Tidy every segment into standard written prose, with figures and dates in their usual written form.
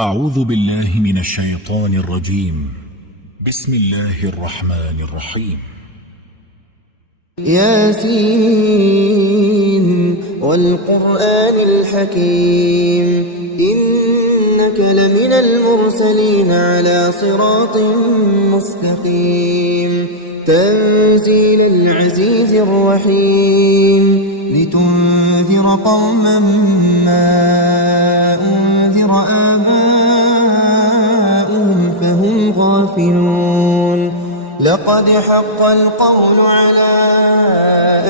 أعوذ بالله من الشيطان الرجيم. بسم الله الرحمن الرحيم. ياسين والقرآن الحكيم إنك لمن المرسلين على صراط مستقيم تنزيل العزيز الرحيم لتنذر قوما ما أنذر آباؤهم فهم غافلون لقد حق القول على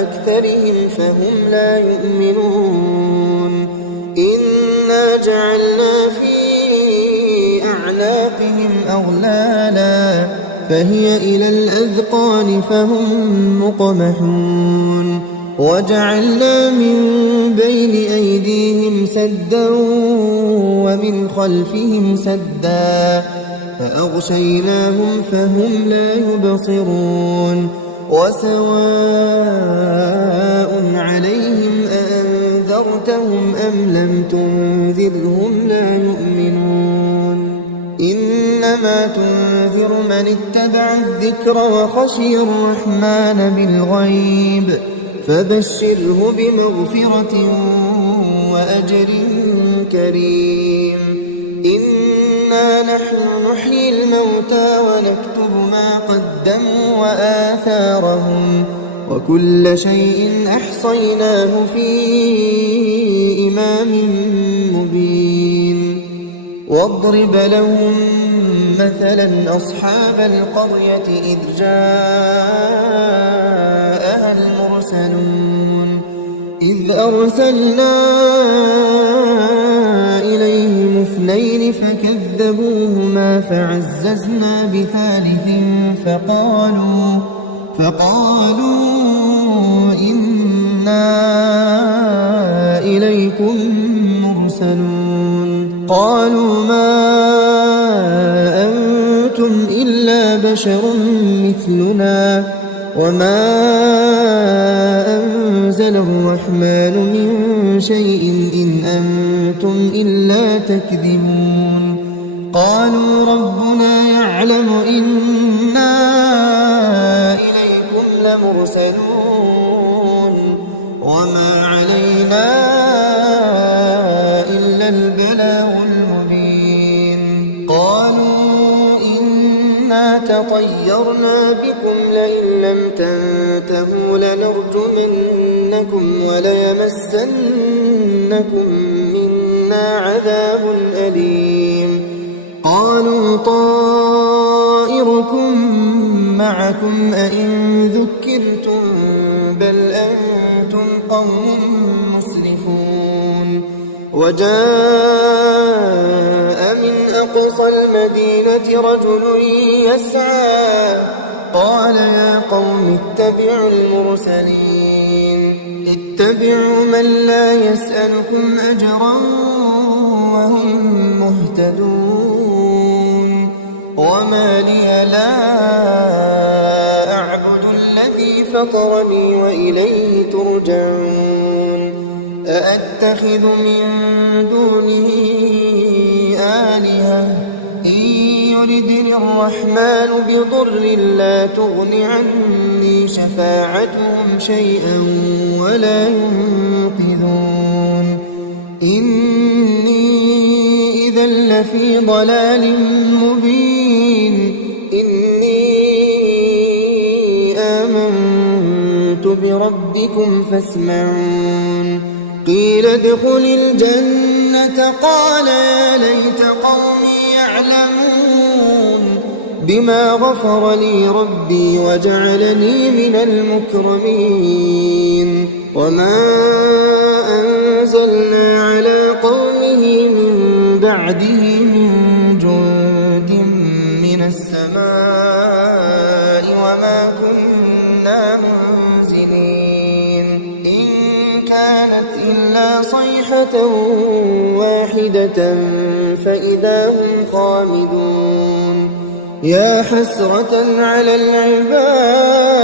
أكثرهم فهم لا يؤمنون إنا جعلنا في أعناقهم أغلالا فهي إلى الأذقان فهم مقمحون وجعلنا من بين أيديهم سدا ومن خلفهم سدا فأغشيناهم فهم لا يبصرون وسواء عليهم أأنذرتهم أم لم تنذرهم لا يؤمنون إنما تنذر من اتبع الذكر وخشي الرحمن بالغيب فبشره بمغفرة وأجر كريم إنا نحن نحيي الموتى ونكتب ما قدموا وآثارهم وكل شيء أحصيناه في إمام مبين واضرب لهم مثلا أصحاب القرية إذ جاءها المرسلون إذ أرسلنا إليهم اثنين فكذبوهما فعززنا بثالث فقالوا إنا إليكم مرسلون قالوا ما أنتم إلا بشر مثلنا وما أنزل الرحمن من شيء إن أنتم إلا تكذبون قالوا ربنا يعلم إنا إليكم لمرسلون وما علينا إلا البلاغ المبين قالوا إنا تطيرنا بكم لئن لم تنتهوا لنرجمنكم وليمسنكم منا عذاب أليم قالوا طائركم معكم أئن ذكرتم بل أنتم قوم مسرفون وجاء من أقصى المدينة رجل يسعى قال يا قوم اتبعوا المرسلين اتبعوا من لا يسألكم أجرا وهم مهتدون وما لي لا أعبد الذي فطرني وإليه ترجعون أأتخذ من دونه آلهة إن يردني الرحمن بضر لا تغن عني شفاعتهم شيئا ولا ينقذون إني إذا لفي ضلال مبين إني آمنت بربكم فاسمعون قيل ادخل الجنة قال يا ليت قومي يعلمون بما غفر لي ربي وجعلني من المكرمين وما أنزلنا على قومه من بعده من جند من السماء وما كنا منزلين إن كانت إلا صيحة واحدة فإذا هم خامدون يا حسرة على العباد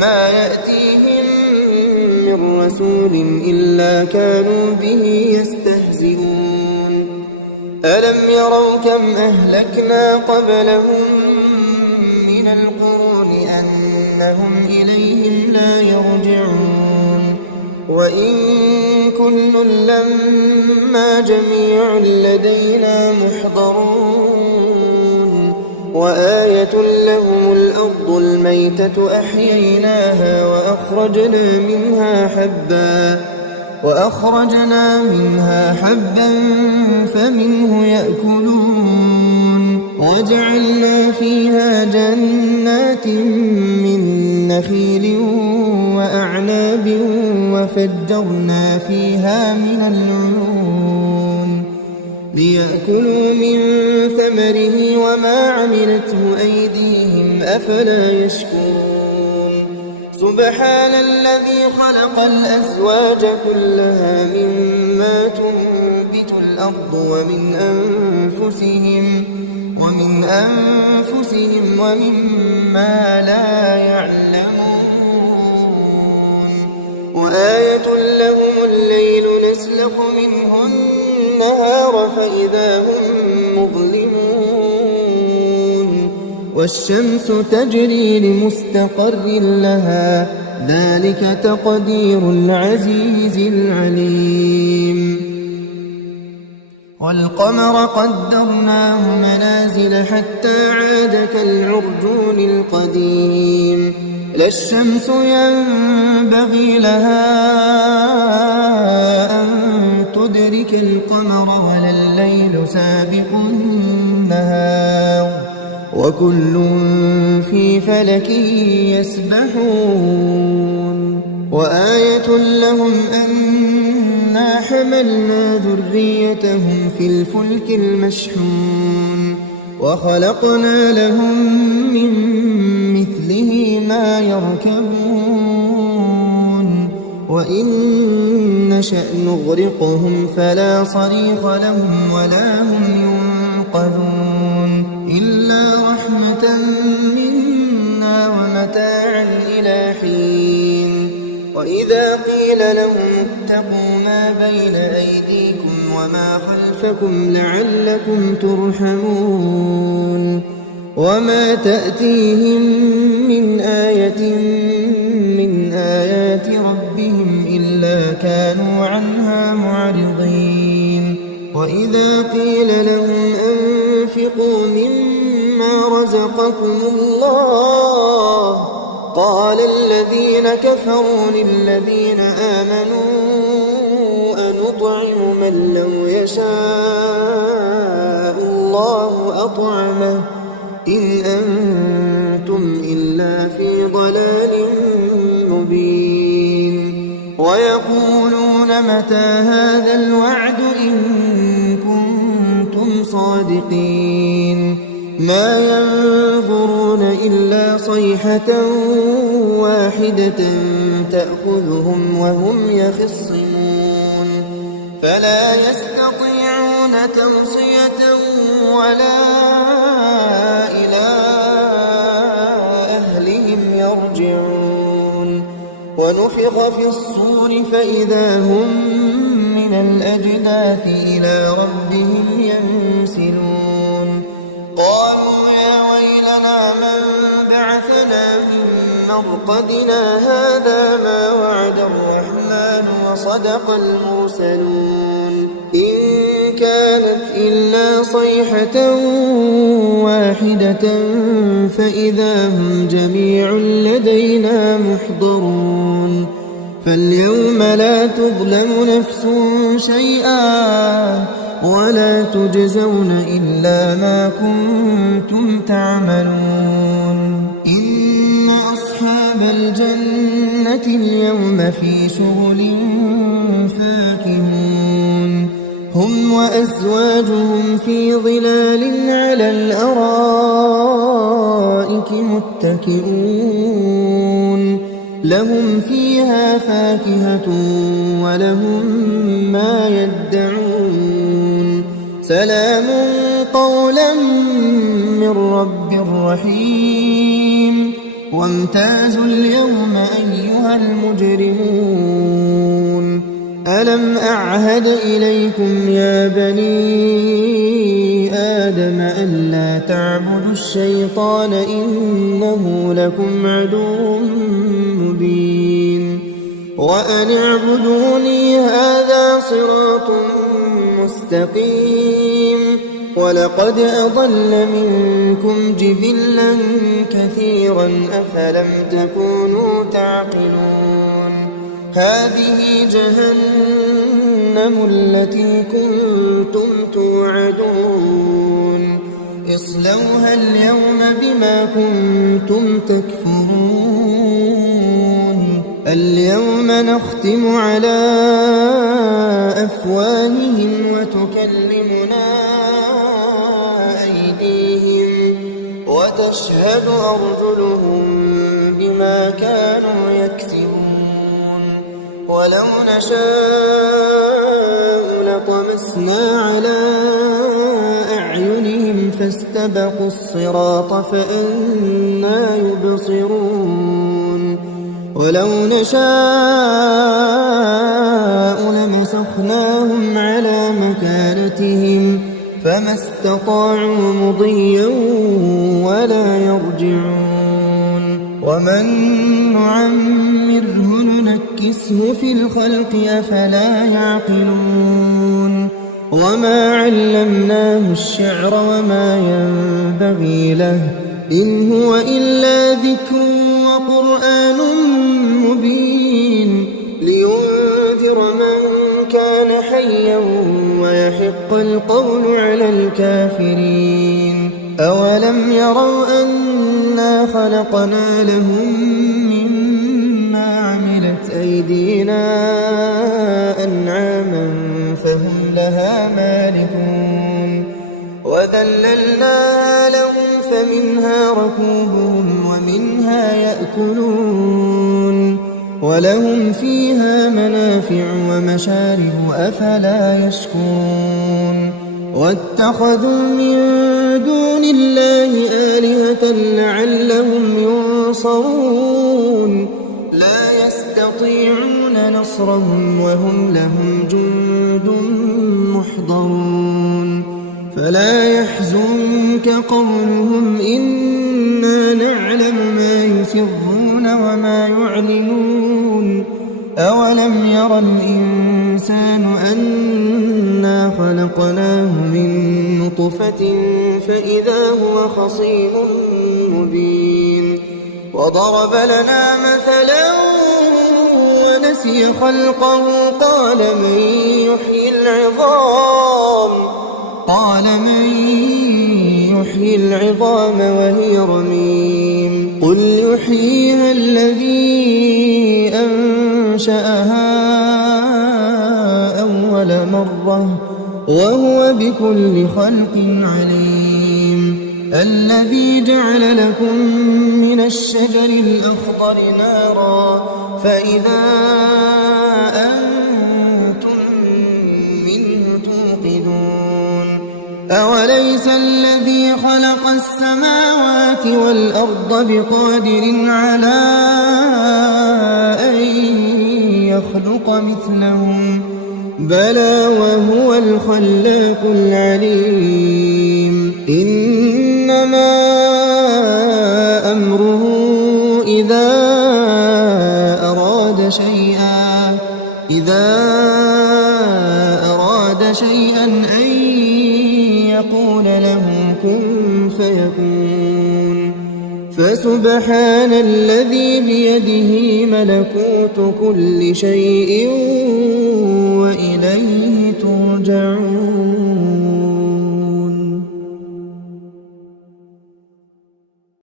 ما يأتيهم من رسول إلا كانوا به يستهزئون ألم يروا كم أهلكنا قبلهم من القرون أنهم إليهم لا يرجعون وإن كل لما جميع لدينا محضرون وآية لهم الأرض الميتة أحييناها وأخرجنا منها حبا فمنه يأكلون وجعلنا فيها جنات من نخيل وأعناب وفجرنا فيها من العيون ليأكلوا من ثمره وما عملته أيديهم أفلا يشكرون سبحان الذي خلق الأزواج كلها مما تنبت الأرض ومن أنفسهم ومما لا يعلمون وآية لهم الليل نسلخ منه النهار فإذا هم مظلمون والشمس تجري لمستقر لها ذلك تقدير العزيز العليم والقمر قدرناه منازل حتى عاد كالعرجون القديم لا الشمس ينبغي لها أن تدرك القمر ولا الليل سابق النهار وكل في فلك يسبحون وآية لهم أنا حملنا ذريتهم في الفلك المشحون وخلقنا لهم من مثله ما يركبون وإن نشأ نغرقهم فلا صريخ لهم ولا هم ينقذون إلا رحمة منا ومتاعا إلى حين وإذا قيل لهم اتقوا ما بين أيديكم وما خلفكم لعلكم ترحمون وما تأتيهم من آية من آيات ربهم إلا كانوا عنها معرضين وإذا قيل لهم أنفقوا مما رزقكم الله قال الذين كفروا للذين آمنوا أنطعم من لو يشاء الله أطعمه إن أنتم إلا في ضلال مبين ويقولون متى هذا الوعد إن كنتم صادقين ما ينظرون إلا صيحة واحدة تأخذهم وهم يخصمون فلا يستطيعون توصية ولا إلى أهلهم يرجعون ونفخ في الصور فإذا هم من الأجداث إلى ربهم ينسلون قالوا يا ويلنا من بعثنا من مرقدنا هذا ما وعد الرحمن وصدق المرسلون إن كانت إلا صيحة واحدة فإذا هم جميع لدينا محضرون فاليوم لا تظلم نفس شيئا ولا تجزون إلا ما كنتم تعملون إن أصحاب الجنة اليوم في شغل فاكهون هم وأزواجهم في ظلال على الأرائك متكئون لهم فيها فاكهة ولهم ما يدعون سلام قولا من رب رحيم وامتازوا اليوم أيها المجرمون ألم أعهد إليكم يا بني آدم ألا تعبدوا الشيطان إنه لكم عدو مبين وأن اعبدوني هذا صراط مستقيم ولقد أضل منكم جبلا كثيرا أفلم تكونوا تعقلون هذه جهنم التي كنتم توعدون اصلوها اليوم بما كنتم تكفرون اليوم نختم على أفواههم وتكلمنا أيديهم وتشهد أرجلهم بما كانوا يكسبون ولو نشاء لطمسنا على أعينهم فاستبقوا الصراط فأنى يبصرون ولو نشاء لمسخناهم على مكانتهم فما استطاعوا مضيا ولا يرجعون ومن نعمره ننكسه في الخلق أفلا يعقلون وما علمناه الشعر وما ينبغي له إن هو إلا ذكر وقرآن مبين لينذر من كان حيا ويحق القول على الكافرين أولم يروا أنا خلقنا لهم مما عملت أيدينا أنعاما فهم لها مالكون وذللناها لهم فمنها ركوبهم ومنها يأكلون ولهم فيها منافع ومشارب أفلا يشكرون واتخذوا من دون الله آلهة لعلهم ينصرون لا يستطيعون نصرهم وهم لهم جند محضرون فلا يحزنك قولهم إنا نعلم ما يسرون وما يعلنون أولم ير الإنسان أنا خلقناه من نطفة فإذا هو خصيم مبين وضرب لنا مثلا ونسي خلقه قال من يحيي العظام وهي رميم قل يحييها الذي أنشأها أول مرة وهو بكل خلق عليم الذي جعل لكم من الشجر الأخضر نارا فإذا أنتم منه توقدون أوليس الذي خلق السماوات والأرض بقادر على أن يخلق مثلهم بلى وهو الخلاق العليم إنما أمره إذا أراد شيئا أن يقول له كن فيكون فسبحان الذي بيده ملكوت كل شيء وإليه ترجعون